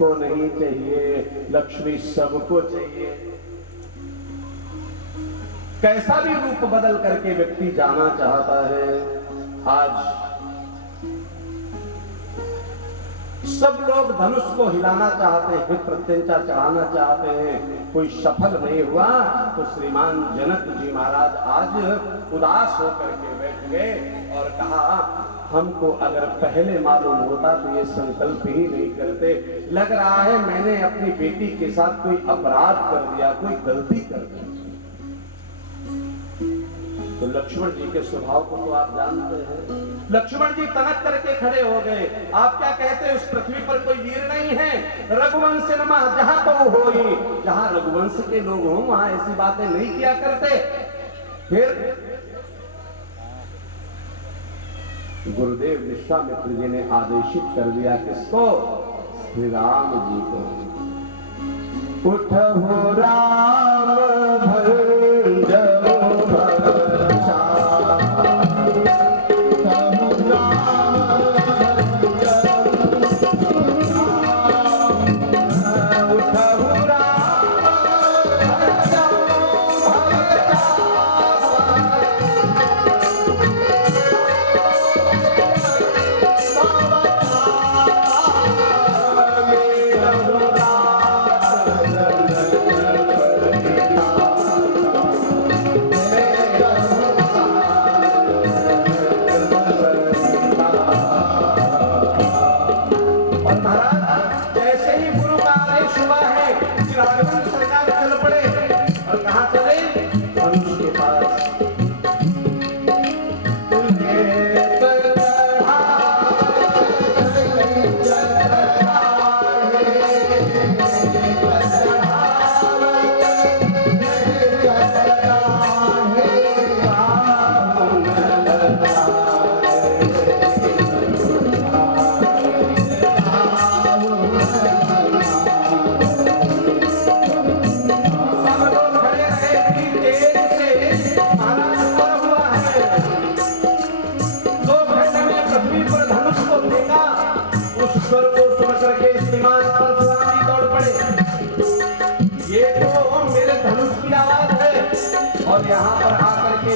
किसको नहीं चाहिए, लक्ष्मी सबको चाहिए। कैसा भी रूप बदल करके व्यक्ति जाना चाहता है। आज सब लोग धनुष को हिलाना चाहते हैं, प्रत्यंचा चढ़ाना चाहते हैं, कोई सफल नहीं हुआ तो श्रीमान जनक जी महाराज आज उदास होकर के बैठ गए और कहा, हमको अगर पहले मालूम होता तो ये संकल्प ही नहीं करते। लग रहा है मैंने अपनी बेटी के साथ कोई अपराध कर दिया, कोई गलती कर दी। तो लक्ष्मण जी के स्वभाव को तो आप जानते हैं। लक्ष्मण जी तनक करके खड़े हो गए। आप क्या कहते हैं, उस पृथ्वी पर कोई वीर नहीं है? रघुवंश नमः जहां तो होई, जहां रघुवंश के लोग हों वहां ऐसी बातें नहीं किया करते। फिर गुरुदेव विश्वामित्र जी ने आदेशित कर दिया किसको? श्री राम जी को। उठो राम भंजो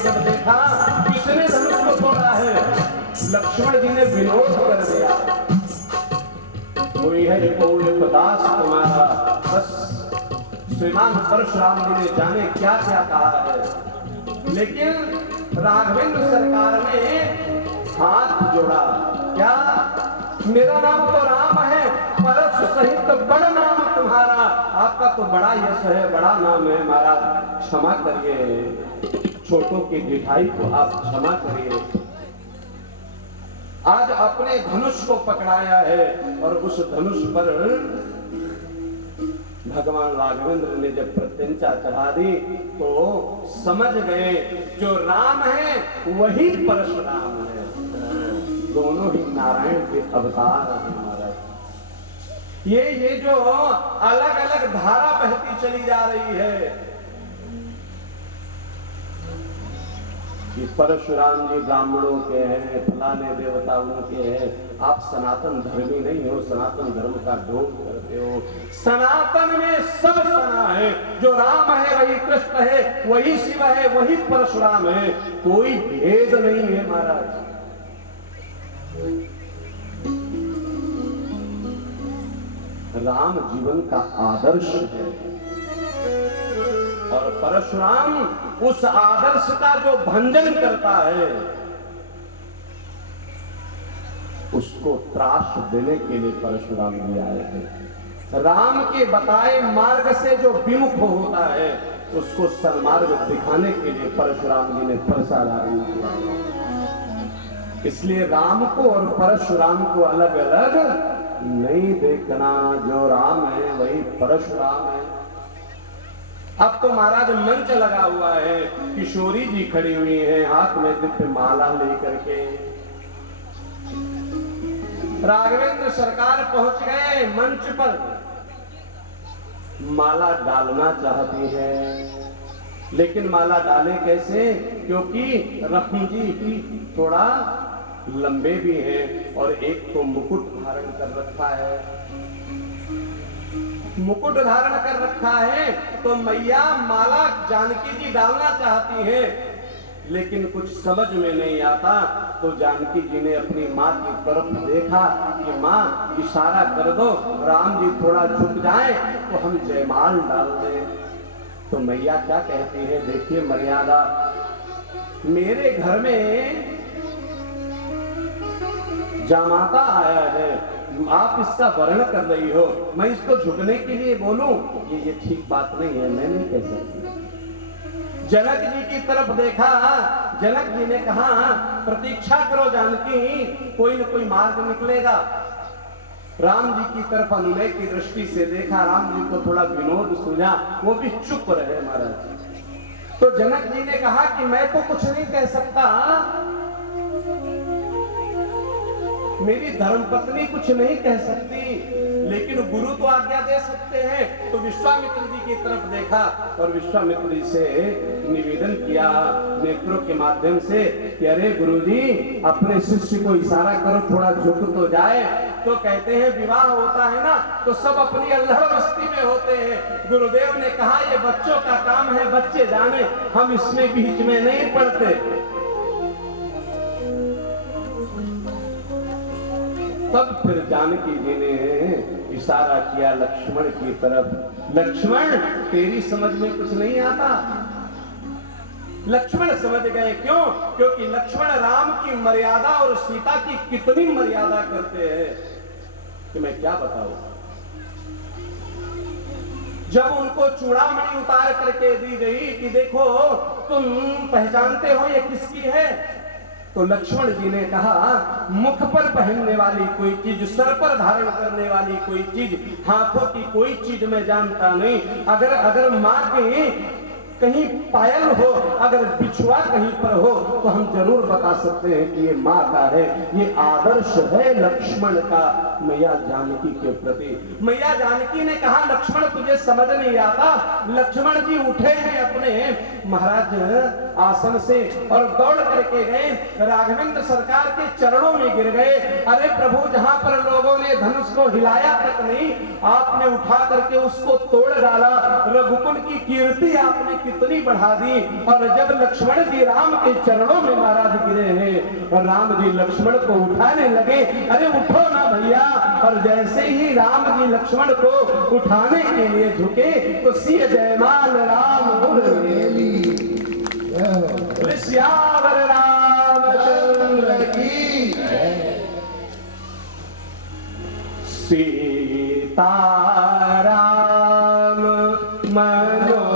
जब देखा किसने धनुष को तोड़ा है, लक्ष्मण जी ने विनोद कर दिया। कोई है दास तुम्हारा, बस श्रीमान परशुराम जी ने जाने क्या क्या कहा है। लेकिन राघवेंद्र सरकार ने हाथ जोड़ा, क्या मेरा नाम तो राम है, परस सहित बड़ा नाम तुम्हारा, आपका तो बड़ा यश है, बड़ा नाम है महाराज, क्षमा करिए, छोटों की जिठाई को आप क्षमा करिए। आज अपने धनुष को पकड़ाया है और उस धनुष पर भगवान राघवेंद्र ने जब प्रत्यंचा चढ़ा दी तो समझ गए जो राम है वही परशुराम है, दोनों ही नारायण के अवतार हैं महाराज। ये जो अलग अलग धारा बहती चली जा रही है कि परशुराम जी ब्राह्मणों के हैं, फलाने देवताओं के हैं, आप सनातन धर्मी नहीं हो, सनातन धर्म का ढोंग करते हो। सनातन में सब सना है, जो राम है वही कृष्ण है, वही शिव है, वही परशुराम है, कोई भेद नहीं है महाराज। राम जीवन का आदर्श है और परशुराम उस आदर्श का जो भंजन करता है उसको त्रास देने के लिए परशुराम जी आए हैं। राम के बताए मार्ग से जो विमुख होता है उसको सन्मार्ग दिखाने के लिए परशुराम जी ने परसा धारण किया। इसलिए राम को और परशुराम को अलग अलग नहीं देखना, जो राम है वही परशुराम है। अब तो महाराज मंच लगा हुआ है, किशोरी जी खड़ी हुई हैं हाथ में दिव्य माला लेकर के। राघवेंद्र सरकार पहुंच गए मंच पर, माला डालना चाहती है लेकिन माला डाले कैसे, क्योंकि राम जी ही थोड़ा लंबे भी हैं और एक तो मुकुट धारण कर रखा है। मुकुट धारण कर रखा है, तो मैया माला जानकी जी डालना चाहती है, लेकिन कुछ समझ में नहीं आता। तो जानकी जी ने अपनी माँ की तरफ देखा कि माँ इशारा कर दो, राम जी थोड़ा झुक जाए तो हम जयमाल डाल दें। तो मैया क्या कहती है, देखिए मर्यादा, मेरे घर में जामाता आया है, आप इसका वर्ण कर रही हो, मैं इसको झुकने के लिए बोलूं, ये ठीक बात नहीं है, मैं नहीं कह सकती। जनक जी की तरफ देखा, जनक जी ने कहा प्रतीक्षा करो जानकी, कोई न कोई मार्ग निकलेगा। राम जी की तरफ अनुनय की दृष्टि से देखा, राम जी को थोड़ा विनोद सूझा, वो भी चुप रहे महाराज। तो जनक जी ने कहा कि मैं तो कुछ नहीं कह सकता, मेरी धर्मपत्नी कुछ नहीं कह सकती, लेकिन गुरु तो आज्ञा दे सकते हैं। तो विश्वामित्र जी की तरफ देखा और विश्वामित्र जी से निवेदन किया नेत्रों के माध्यम से कि अरे गुरुजी, अपने शिष्य को इशारा करो, थोड़ा झुक तो जाए। तो कहते हैं विवाह होता है ना, तो सब अपनी अल्हड़ मस्ती में होते हैं। गुरुदेव ने कहा ये बच्चों का काम है, बच्चे जाने, हम इसमें बीच में नहीं पड़ते। तब फिर जानकी जी ने इशारा किया लक्ष्मण की तरफ, लक्ष्मण तेरी समझ में कुछ नहीं आता। लक्ष्मण समझ गए, क्यों? क्योंकि लक्ष्मण राम की मर्यादा और सीता की कितनी मर्यादा करते हैं कि मैं क्या बताऊं। जब उनको चूड़ामणि उतार करके दी गई कि देखो तुम पहचानते हो ये किसकी है, तो लक्ष्मण जी ने कहा मुख पर पहनने वाली कोई चीज, सर पर धारण करने वाली कोई चीज, हाथों की कोई चीज मैं जानता नहीं। अगर माँ के कहीं पायल हो, अगर बिछुआ कहीं पर हो, तो हम जरूर बता सकते हैं कि ये माँ का है। ये आदर्श है लक्ष्मण का मैया जानकी के प्रति। मैया जानकी ने कहा लक्ष्मण तुझे समझ नहीं आता। लक्ष्मण जी उठे हैं अपने महाराज आसन से और दौड़ करके गए, राघवेंद्र सरकार के चरणों में गिर गए। अरे प्रभु, जहां पर लोगों ने धनुष को हिलाया तक नहीं, आपने उठा करके उसको तोड़ डाला। रघुकुल की कीर्ति आपने कितनी बढ़ा दी। और जब लक्ष्मण जी राम के चरणों में महाराज गिरे हैं और राम जी लक्ष्मण को उठाने लगे, अरे उठो ना भैया। और जैसे ही राम जी लक्ष्मण को उठाने के लिए झुके तो सिय जयमाल राम श्यावर रामचंद्र की सीता राम मनोहर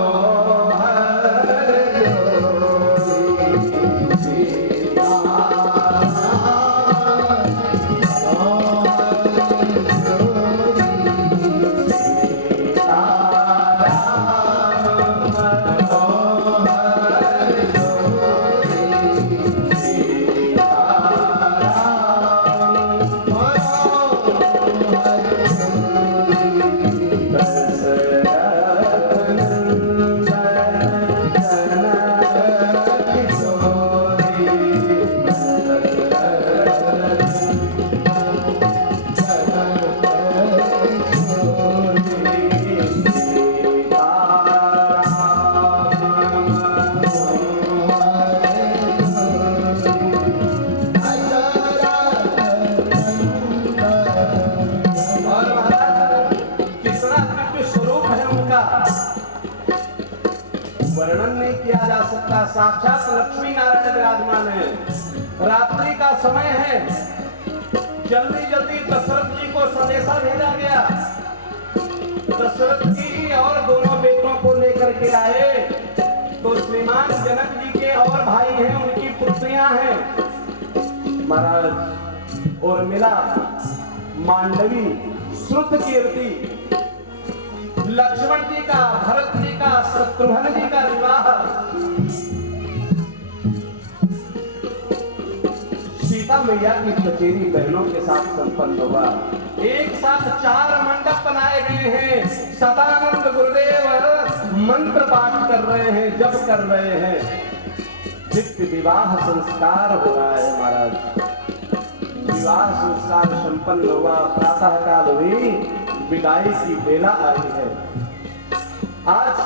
वर्णन नहीं किया जा सकता। साक्षात लक्ष्मी नारायण विराजमान है। रात्रि का समय है, जल्दी जल्दी दशरथ जी को संदेशा भेजा गया। दशरथ जी और दोनों बेटों को लेकर के आए तो श्रीमान जनक जी के और भाई हैं, उनकी पुत्रियां हैं महाराज। और मिला मांडवी, श्रुत कीर्ति, लक्ष्मण जी का, भरत जी का, शत्रुघ्न जी का विवाह सीता मैया की चचेरी बहनों के साथ संपन्न हुआ। एक साथ 4 मंडप बनाए गए हैं। सदानंद गुरुदेव मंत्र पाठ कर रहे हैं, जप कर रहे हैं। दिव्य विवाह संस्कार हो रहा है महाराज। विवाह संस्कार संपन्न हुआ। प्रातः काल हुई, विदाई की बेला आई है। आज